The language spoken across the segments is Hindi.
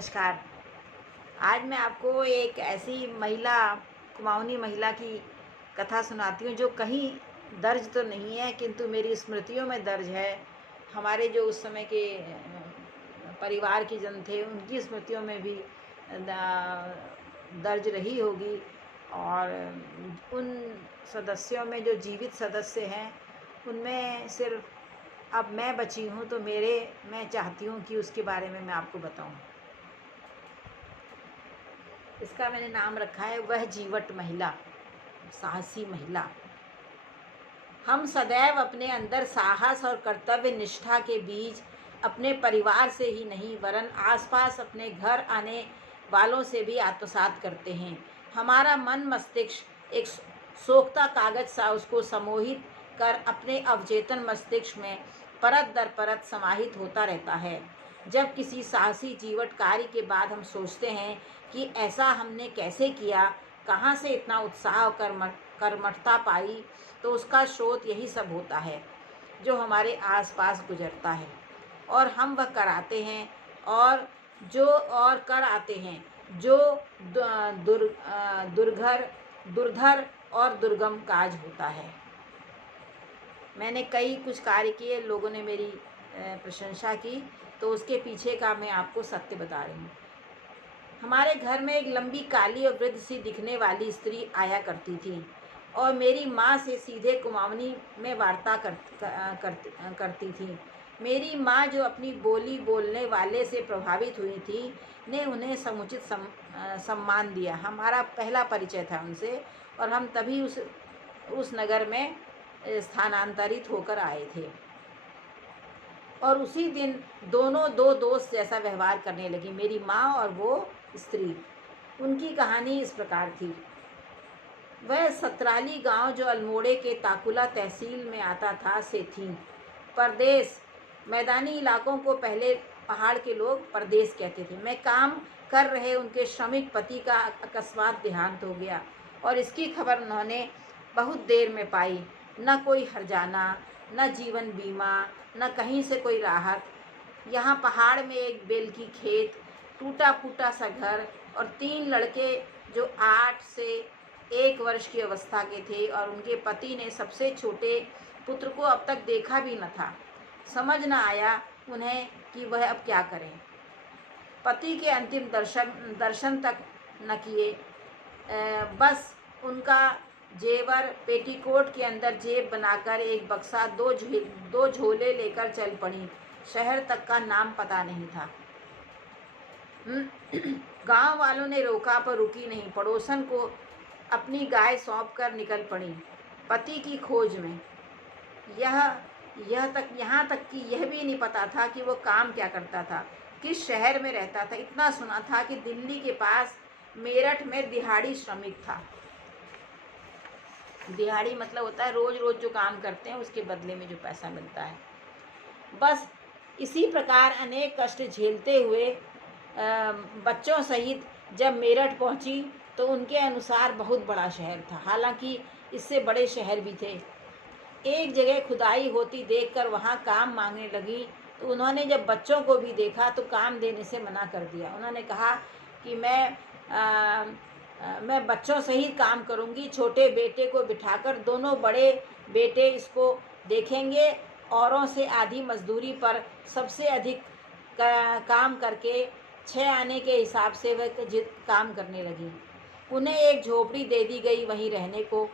नमस्कार। आज मैं आपको एक ऐसी महिला, कुमाऊनी महिला की कथा सुनाती हूँ जो कहीं दर्ज तो नहीं है, किंतु मेरी स्मृतियों में दर्ज है। हमारे जो उस समय के परिवार के जन थे उनकी स्मृतियों में भी दर्ज रही होगी। और उन सदस्यों में जो जीवित सदस्य हैं उनमें सिर्फ अब मैं बची हूँ, तो मैं चाहती हूँ कि उसके बारे में मैं आपको बताऊँ। इसका मैंने नाम रखा है वह जीवट महिला, साहसी महिला। हम सदैव अपने अंदर साहस और कर्तव्य निष्ठा के बीज अपने परिवार से ही नहीं वरन आसपास अपने घर आने वालों से भी आत्मसात करते हैं। हमारा मन मस्तिष्क एक सोखता कागज सा उसको समोहित कर अपने अवचेतन मस्तिष्क में परत दर परत समाहित होता रहता है। जब किसी साहसी जीवट कार्य के बाद हम सोचते हैं कि ऐसा हमने कैसे किया, कहाँ से इतना उत्साह और कर्मठता पाई, तो उसका स्रोत यही सब होता है जो हमारे आसपास गुजरता है और हम वह कराते हैं और कर आते हैं जो दुर्धर और दुर्गम काज होता है। मैंने कुछ कार्य किए, लोगों ने मेरी प्रशंसा की, तो उसके पीछे का मैं आपको सत्य बता रही हूँ। हमारे घर में एक लंबी काली और वृद्ध सी दिखने वाली स्त्री आया करती थी और मेरी माँ से सीधे कुमाऊनी में वार्ता करती थी। मेरी माँ, जो अपनी बोली बोलने वाले से प्रभावित हुई थी, ने उन्हें समुचित सम्मान दिया। हमारा पहला परिचय था उनसे और हम तभी उस नगर में स्थानांतरित होकर आए थे। और उसी दिन दोनों दो दोस्त जैसा व्यवहार करने लगी, मेरी माँ और वो स्त्री। उनकी कहानी इस प्रकार थी। वह सतराली गांव, जो अल्मोड़े के ताकुला तहसील में आता था, से थी। परदेश, मैदानी इलाकों को पहले पहाड़ के लोग परदेश कहते थे। मैं काम कर रहे उनके श्रमिक पति का अकस्मात देहांत हो गया और इसकी खबर उन्होंने बहुत देर में पाई। न कोई हर्जाना, न जीवन बीमा, न कहीं से कोई राहत। यहाँ पहाड़ में एक बेल की खेत, टूटा फूटा सा घर और 3 लड़के जो 8 से 1 वर्ष की अवस्था के थे और उनके पति ने सबसे छोटे पुत्र को अब तक देखा भी न था। समझ न आया उन्हें कि वह अब क्या करें। पति के अंतिम दर्शन तक न किए। बस उनका जेवर पेटीकोट के अंदर जेब बनाकर एक बक्सा, 2 झोले लेकर चल पड़ी। शहर तक का नाम पता नहीं था। गांव वालों ने रोका पर रुकी नहीं। पड़ोसन को अपनी गाय सौंप कर निकल पड़ी पति की खोज में। यहाँ तक कि यह भी नहीं पता था कि वो काम क्या करता था, किस शहर में रहता था। इतना सुना था कि दिल्ली के पास मेरठ में दिहाड़ी श्रमिक था। दिहाड़ी मतलब होता है रोज रोज जो काम करते हैं उसके बदले में जो पैसा मिलता है। बस इसी प्रकार अनेक कष्ट झेलते हुए बच्चों सहित जब मेरठ पहुंची तो उनके अनुसार बहुत बड़ा शहर था। हालांकि इससे बड़े शहर भी थे। एक जगह खुदाई होती देखकर वहां काम मांगने लगी, तो उन्होंने जब बच्चों को भी देखा तो काम देने से मना कर दिया। उन्होंने कहा कि मैं बच्चों सहित काम करूंगी। छोटे बेटे को बिठाकर दोनों बड़े बेटे इसको देखेंगे। औरों से आधी मजदूरी पर सबसे अधिक काम करके 6 आने के हिसाब से वह काम करने लगी। उन्हें एक झोपड़ी दे दी गई वहीं रहने को।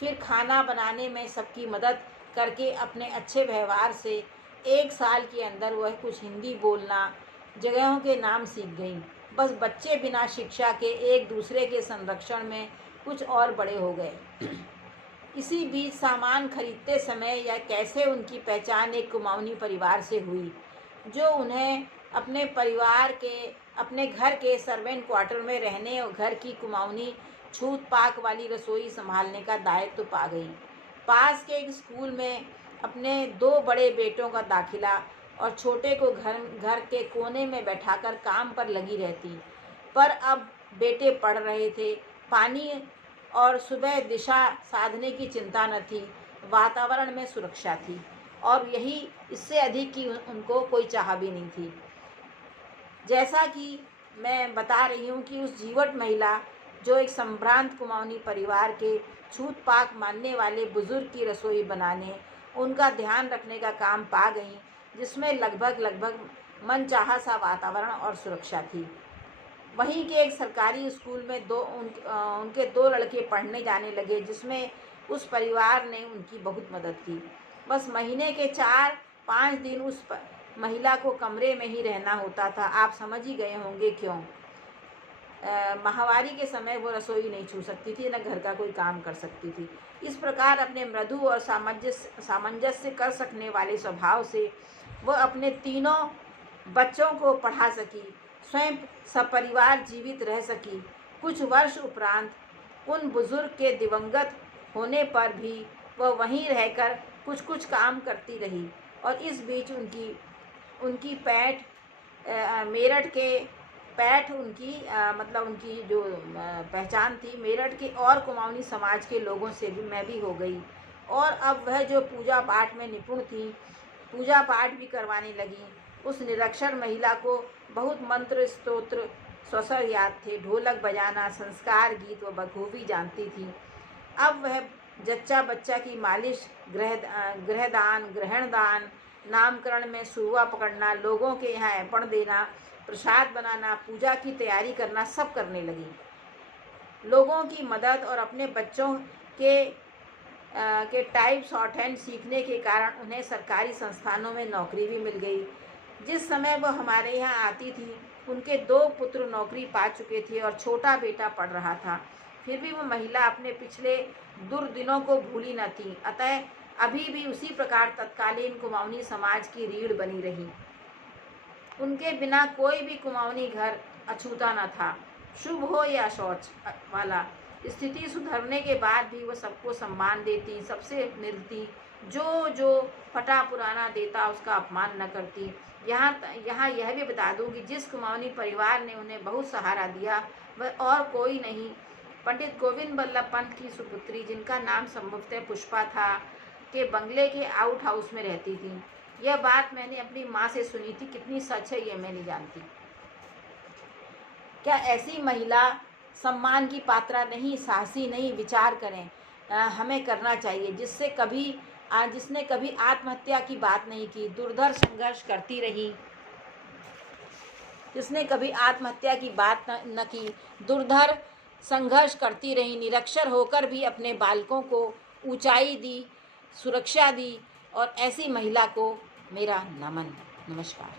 फिर खाना बनाने में सबकी मदद करके अपने अच्छे व्यवहार से 1 साल के अंदर वह कुछ हिंदी बोलना, जगहों के नाम सीख गई। बस बच्चे बिना शिक्षा के एक दूसरे के संरक्षण में कुछ और बड़े हो गए। इसी बीच सामान खरीदते समय या कैसे उनकी पहचान एक कुमाऊनी परिवार से हुई, जो उन्हें अपने घर के सर्वेंट क्वार्टर में रहने और घर की कुमाऊनी छूत पाक वाली रसोई संभालने का दायित्व पा गई। पास के एक स्कूल में अपने 2 बड़े बेटों का दाखिला और छोटे को घर के कोने में बैठाकर काम पर लगी रहती। पर अब बेटे पढ़ रहे थे। पानी और सुबह दिशा साधने की चिंता न थी। वातावरण में सुरक्षा थी और यही इससे अधिक की उनको कोई चाह भी नहीं थी। जैसा कि मैं बता रही हूँ कि उस जीवट महिला जो एक संभ्रांत कुमाऊनी परिवार के छूत पाक मानने वाले बुजुर्ग की रसोई बनाने, उनका ध्यान रखने का काम पा गई, जिसमें लगभग मनचाहा सा वातावरण और सुरक्षा थी। वहीं के एक सरकारी स्कूल में उनके 2 लड़के पढ़ने जाने लगे, जिसमें उस परिवार ने उनकी बहुत मदद की। बस महीने के 4-5 दिन उस महिला को कमरे में ही रहना होता था। आप समझ ही गए होंगे क्यों। माहवारी के समय वो रसोई नहीं छू सकती थी, न घर का कोई काम कर सकती थी। इस प्रकार अपने मृदु और सामंजस्य कर सकने वाले स्वभाव से वह अपने तीनों बच्चों को पढ़ा सकी, स्वयं सपरिवार जीवित रह सकी। कुछ वर्ष उपरांत उन बुजुर्ग के दिवंगत होने पर भी वह वहीं रहकर कुछ काम करती रही, और इस बीच उनकी मेरठ के पैठ उनकी मतलब उनकी जो पहचान थी मेरठ के और कुमाऊनी समाज के लोगों से भी हो गई। और अब वह जो पूजा पाठ में निपुण थी, पूजा पाठ भी करवाने लगी। उस निरक्षर महिला को बहुत मंत्र स्तोत्र स्वसर याद थे, ढोलक बजाना, संस्कार गीत वह बखूबी जानती थी। अब वह जच्चा बच्चा की मालिश, ग्रहदान, ग्रहणदान, नामकरण में सुरवा पकड़ना, लोगों के यहाँ ऐपण देना, प्रसाद बनाना, पूजा की तैयारी करना सब करने लगी। लोगों की मदद और अपने बच्चों के टाइप शॉर्ट हैंड सीखने के कारण उन्हें सरकारी संस्थानों में नौकरी भी मिल गई। जिस समय वह हमारे यहाँ आती थी, उनके 2 पुत्र नौकरी पा चुके थे और छोटा बेटा पढ़ रहा था। फिर भी वह महिला अपने पिछले दुर्दिनों को भूली न थी। अतः अभी भी उसी प्रकार तत्कालीन कुमाऊनी समाज की रीढ़ बनी रही। उनके बिना कोई भी कुमाऊनी घर अछूता न था, शुभ हो या शौच वाला। स्थिति सुधरने के बाद भी वह सबको सम्मान देती, सबसे मिलती, जो फटा पुराना देता उसका अपमान न करती। यहाँ यह भी बता दूं कि जिस कुमाऊनी परिवार ने उन्हें बहुत सहारा दिया वह और कोई नहीं, पंडित गोविंद बल्लभ पंत की सुपुत्री, जिनका नाम संभवतः पुष्पा था, के बंगले के आउट हाउस में रहती थी। यह बात मैंने अपनी माँ से सुनी थी, कितनी सच है ये मैं नहीं जानती। क्या ऐसी महिला सम्मान की पात्रा नहीं, साहसी नहीं? विचार करें, हमें करना चाहिए। जिसने कभी आत्महत्या की बात नहीं की, दुर्धर संघर्ष करती रही, जिसने कभी आत्महत्या की बात न की, दुर्धर संघर्ष करती रही, निरक्षर होकर भी अपने बालकों को ऊंचाई दी, सुरक्षा दी, और ऐसी महिला को मेरा नमन। नमस्कार।